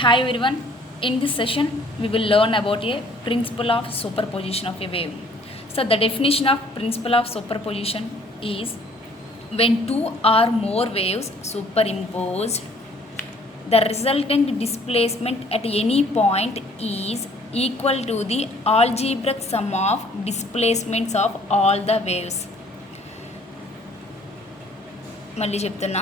Hi everyone. In this session, we will learn about a principle of superposition of a wave. So the definition of principle of superposition is when two or more waves superimposed, the resultant displacement at any point is equal to the algebraic sum of displacements of all the waves. మళ్ళీ చెప్తున్నా,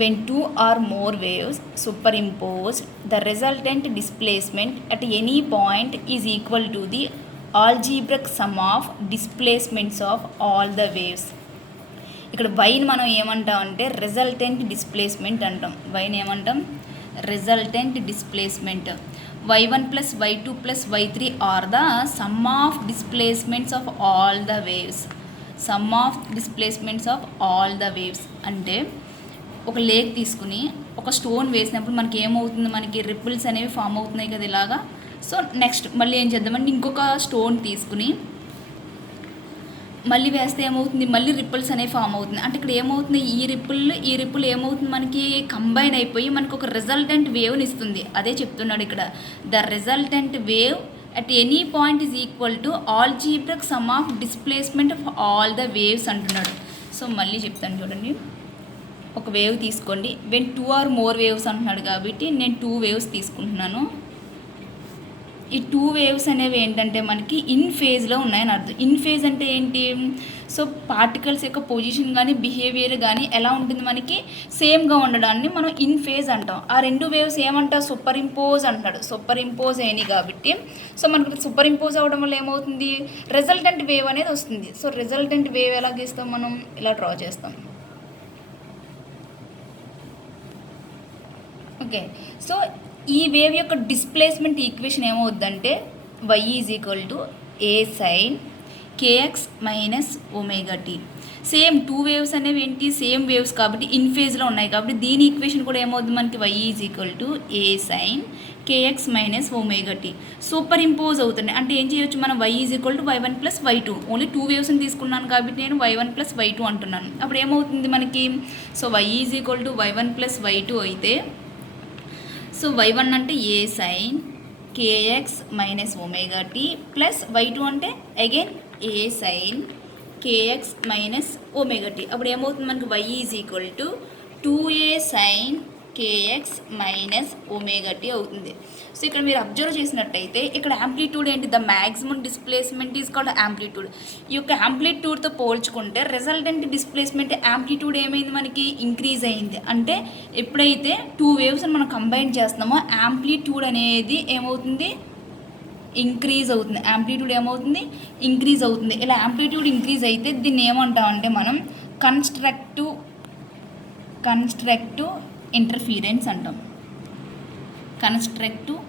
when two or more waves superimposed, the resultant displacement at any point is equal to the algebraic sum of displacements of all the waves. ఇక్కడ వైని మనం ఏమంటాం అంటే resultant displacement అంటాం. వైని ఏమంటాం? Resultant displacement. y1 plus y2 plus y3 are the sum of displacements of all the waves. Some of displacements of all the waves అంటే ఒక lake తీసుకుని ఒక స్టోన్ వేసినప్పుడు మనకి ఏమవుతుంది, మనకి రిపుల్స్ అనేవి ఫామ్ అవుతున్నాయి కదా ఇలాగా. సో నెక్స్ట్ మళ్ళీ ఏం చేద్దామంటే ఇంకొక స్టోన్ తీసుకుని మళ్ళీ వేస్తే ఏమవుతుంది, మళ్ళీ రిపుల్స్ అనేవి ఫామ్ అవుతుంది. అంటే ఇక్కడ ఏమవుతుంది, ఈ రిపుల్ ఏమవుతుంది, మనకి కంబైన్ అయిపోయి మనకు ఒక రిజల్టెంట్ వేవ్ని ఇస్తుంది. అదే చెప్తున్నాడు ఇక్కడ, the resultant wave at any point is equal to algebraic sum of displacement of all the waves అంటున్నాడు. సో మళ్ళీ చెప్తాను చూడండి. ఒక వేవ్ తీసుకోండి. when two or more waves అంటున్నాడు కాబట్టి నేను 2 waves తీసుకుంటున్నాను. ఈ 2 వేవ్స్ అనేవి ఏంటంటే మనకి ఇన్ ఫేజ్లో ఉన్నాయని అర్థం. ఇన్ ఫేజ్ అంటే ఏంటి? సో పార్టికల్స్ యొక్క పొజిషన్ కానీ బిహేవియర్ కానీ ఎలా ఉంటుంది, మనకి సేమ్గా ఉండడాన్ని మనం ఇన్ ఫేజ్ అంటాం. ఆ 2 వేవ్స్ ఏమంటాం, సూపర్ ఇంపోజ్ అంటాడు. సూపర్ ఇంపోజ్ అయినాయి కాబట్టి సో మనకు సూపర్ ఇంపోజ్ అవ్వడం వల్ల ఏమవుతుంది, రిజల్టెంట్ వేవ్ అనేది వస్తుంది. సో రిజల్టెంట్ వేవ్ ఎలా గీస్తాం, మనం ఇలా డ్రా చేస్తాం. ఓకే, సో ఈ వేవ్ యొక్క డిస్ప్లేస్మెంట్ ఈక్వేషన్ ఏమవుద్దంటే y is equal to A sine kx minus omega T. Same 2 waves అనేవి ఏంటి, సేమ్ వేవ్స్ కాబట్టి ఇన్ ఫేజ్లో ఉన్నాయి కాబట్టి దీని ఈక్వేషన్ కూడా ఏమవుతుంది, మనకి y is equal to A sine kx minus omega T superimpose అవుతుంది. అంటే ఏం చేయొచ్చు మనం, y is equal to y1 plus y2. Only 2 వేవ్స్ని తీసుకున్నాను కాబట్టి నేను y1 ప్లస్ y2 అంటున్నాను. అప్పుడు ఏమవుతుంది మనకి, so y is equal to y1 plus y2 అయితే సో y1 అంటే A sine kx minus omega T plus y2 అంటే again A sine kx minus omega T. అప్పుడు ఏమవుతుంది మనకి y is equal to 2a sine kx minus omega T అవుతుంది. So ఇక్కడ మీరు observe చేసినట్టయితే ఇక్కడ యాంప్లిట్యూడ్ ఏంటి, the maximum displacement is called amplitude. ఈ యొక్క యాంప్లిట్యూడ్తో పోల్చుకుంటే రిజల్టెంట్ డిస్ప్లేస్మెంట్ యాంప్లిట్యూడ్ ఏమైంది, మనకి ఇంక్రీజ్ అయింది. అంటే ఎప్పుడైతే 2 వేవ్స్ని మనం కంబైన్ చేస్తున్నామో యాంప్లిట్యూడ్ అనేది ఏమవుతుంది, ఇంక్రీజ్ అవుతుంది. యాంప్లిట్యూడ్ ఏమవుతుంది, ఇంక్రీజ్ అవుతుంది. ఇలా యాంప్లిట్యూడ్ ఇంక్రీజ్ అయితే దీన్ని ఏమంటామంటే మనం కన్స్ట్రక్టివ్ ఇంటర్ఫీరెన్స్ అంటాం. కన్స్ట్రక్టివ్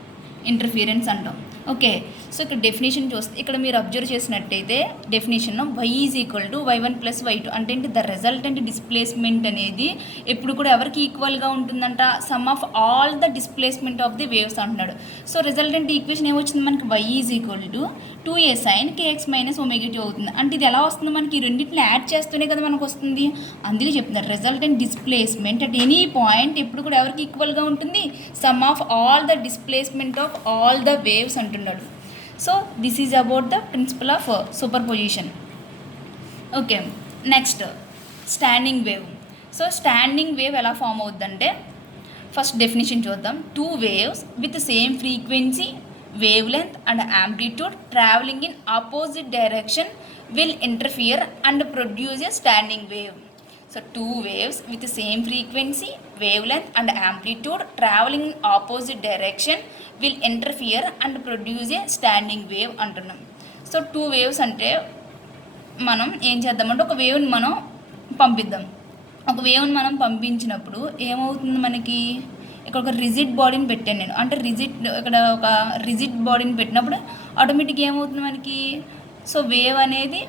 ఇంటర్ఫీరెన్స్ అంటాం. ఓకే, సో ఇక్కడ డెఫినేషన్ చూస్తే ఇక్కడ మీరు అబ్జర్వ్ చేసినట్టయితే definition y is equal to y1 plus y2 అంటే ఏంటి, ద రిజల్టెంట్ డిస్ప్లేస్మెంట్ అనేది ఎప్పుడు కూడా ఎవరికి ఈక్వల్గా ఉంటుందంట, sum of all the displacement of the waves అంటున్నాడు. సో రిజల్టెంట్ ఈక్వేషన్ ఏమొచ్చింది మనకి, y is equal to 2a sine kx minus omega T అవుతుంది. అంటే ఇది ఎలా వస్తుంది, మనకి ఈ రెండింటిని యాడ్ చేస్తూనే కదా మనకు వస్తుంది. అందుకే చెప్తున్నారు resultant displacement at any point ఎప్పుడు కూడా ఎవరికి ఈక్వల్గా ఉంటుంది, sum of all the displacement of all the waves అంటున్నాడు. So this is about the principle of superposition. Okay, next standing wave. So standing wave ఎలా ఫామ్ అవుతుందంటే first definition చూద్దాం. 2 waves with same frequency, wavelength and amplitude travelling in opposite direction will interfere and produce a standing wave. So 2 waves with same frequency, wavelength and amplitude travelling in opposite direction will interfere and produce A standing wave అంటున్నాం. So 2 waves అంటే మనం ఏం చేద్దామంటే ఒక వేవ్ని మనం పంపిద్దాం. ఒక వేవ్ని మనం పంపించినప్పుడు ఏమవుతుంది, మనకి ఇక్కడ ఒక రిజిడ్ బాడీని పెట్టాను నేను. అంటే ఇక్కడ ఒక రిజిడ్ బాడీని పెట్టినప్పుడు ఆటోమేటిక్గా ఏమవుతుంది మనకి, సో వేవ్ అనేది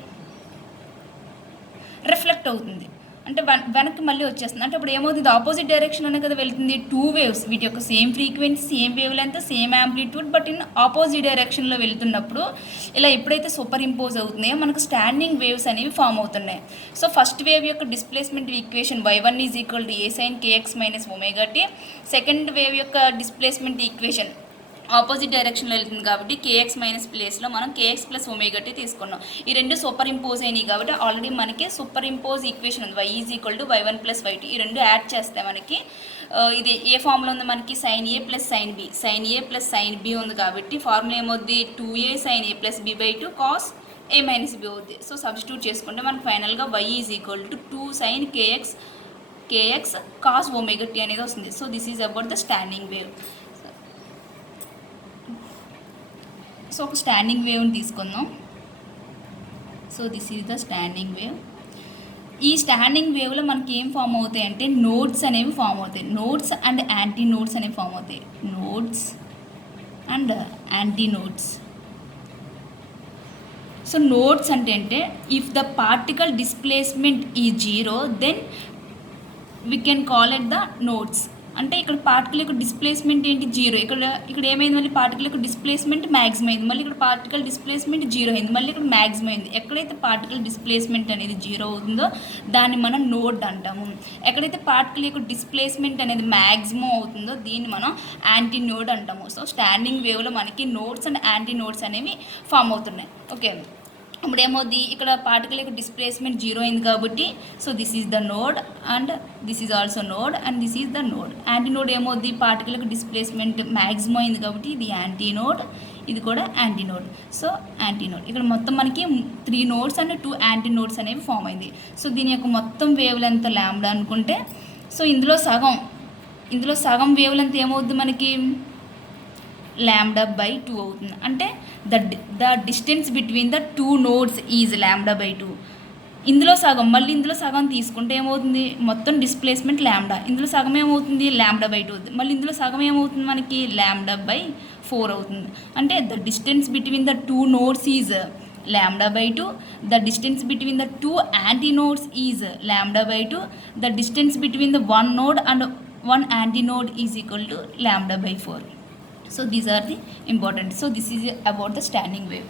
రిఫ్లెక్ట్ అవుతుంది. అంటే వెనక్కి మళ్ళీ వచ్చేస్తుంది. అంటే అప్పుడు ఏమవుతుంది, ఆపోజిట్ డైరెక్షన్లోనే కదా వెళ్తుంది. 2 వేవ్స్ వీటి యొక్క same frequency, same wave length, same amplitude, but in opposite డైరెక్షన్లో వెళ్తున్నప్పుడు ఇలా ఎప్పుడైతే సూపర్ ఇంపోజ్ అవుతున్నాయో మనకు స్టాండింగ్ వేవ్స్ అనేవి ఫామ్ అవుతున్నాయి. సో ఫస్ట్ వేవ్ యొక్క displacement equation y1 is equal to a sin kx minus omega T. Second wave యొక్క డిస్ప్లేస్మెంట్ ఈక్వేషన్ ఆపోజిట్ డైరెక్షన్లో వెళ్తుంది కాబట్టి కేఎక్స్ మైనస్ ప్లేస్లో మనం కేఎక్స్ ప్లస్ ఒమేగా టీ తీసుకున్నాం. ఈ రెండు సూపర్ ఇంపోజ్ అయినాయి కాబట్టి ఆల్రెడీ మనకి సూపర్ ఇంపోజ్ ఈక్వేషన్ ఉంది, y is equal to y1 plus y2. ఈ రెండు యాడ్ చేస్తే మనకి ఇది ఏ ఫార్ములా ఉంది మనకి, sine A plus sine B, sine A plus sine B ఉంది కాబట్టి ఫార్ములా ఏమవుద్ది, 2a sine A plus B by 2 cos A minus B అవుద్ది. సో సబ్స్టిట్యూట్ చేసుకుంటే మనకు ఫైనల్గా y is equal to 2 sine KX cos omega T అనేది వస్తుంది. So this is about the standing wave. So ఒక స్టాండింగ్ వేవ్ని తీసుకుందాం. So this is the standing wave. ఈ స్టాండింగ్ వేవ్లో మనకి ఏం ఫామ్ అవుతాయి అంటే నోడ్స్ అనేవి ఫామ్ అవుతాయి. నోడ్స్ అండ్ యాంటీ నోడ్స్ అనేవి ఫామ్ అవుతాయి. Nodes and antinodes. So nodes అంటే if the particle displacement is 0 then we can call it the nodes. అంటే ఇక్కడ పార్టికల్ యొక్క డిస్ప్లేస్మెంట్ ఏంటి, 0. ఇక్కడ ఏమైంది, మళ్ళీ పార్టికల్ యొక్క డిస్ప్లేస్మెంట్ మ్యాక్సిమం అయింది, మళ్ళీ ఇక్కడ పార్టికల్ డిస్ప్లేస్మెంట్ 0 అయింది, మళ్ళీ ఇక్కడ మ్యాక్సిమం అయింది. ఎక్కడైతే పార్టికల్ డిస్ప్లేస్మెంట్ అనేది 0 అవుతుందో దాన్ని మనం నోడ్ అంటాము. ఎక్కడైతే పార్టికల్ యొక్క డిస్ప్లేస్మెంట్ అనేది మ్యాక్సిమం అవుతుందో దీన్ని మనం యాంటీ నోడ్ అంటాము. సో స్టాండింగ్ వేవ్లో మనకి నోడ్స్ అండ్ యాంటీ నోడ్స్ అనేవి ఫామ్ అవుతున్నాయి. ఓకే, ఇప్పుడు ఏమవుద్ది, ఇక్కడ పార్టికల్ యొక్క డిస్ప్లేస్మెంట్ 0 అయింది కాబట్టి so this is the node and this is also node and this is the node. Anti node ఏమవుద్ది, పార్టికల్ యొక్క డిస్ప్లేస్మెంట్ మ్యాక్సిమం అయింది కాబట్టి ఇది యాంటీ నోడ్, ఇది కూడా anti node. So anti node ఇక్కడ మొత్తం మనకి 3 నోడ్స్ అండ్ 2 యాంటీ నోడ్స్ అనేవి ఫామ్ అయింది. సో దీని యొక్క మొత్తం వేవ్ లెంత్ లాంబ్డా అనుకుంటే సో ఇందులో సగం వేవ్ లెంత్ ఏమవుద్ది మనకి లాంబ్డా బై 2 అవుతుంది. అంటే the distance between the 2 nodes is lambda by 2. ఇందులో సగం తీసుకుంటే ఏమవుతుంది, మొత్తం డిస్ప్లేస్మెంట్ లాంబ్డా, ఇందులో సగం ఏమవుతుంది లాంబ్డా బై 2 అవుతుంది, మళ్ళీ ఇందులో సగం ఏమవుతుంది మనకి లాంబ్డా బై 4 అవుతుంది. అంటే the distance between the 2 nodes is lambda by 2, the distance between the 2 anti nodes is lambda by 2, the distance between the 1 node and 1 anti node is equal to lambda by 4. So these are the important. So this is about the standing wave.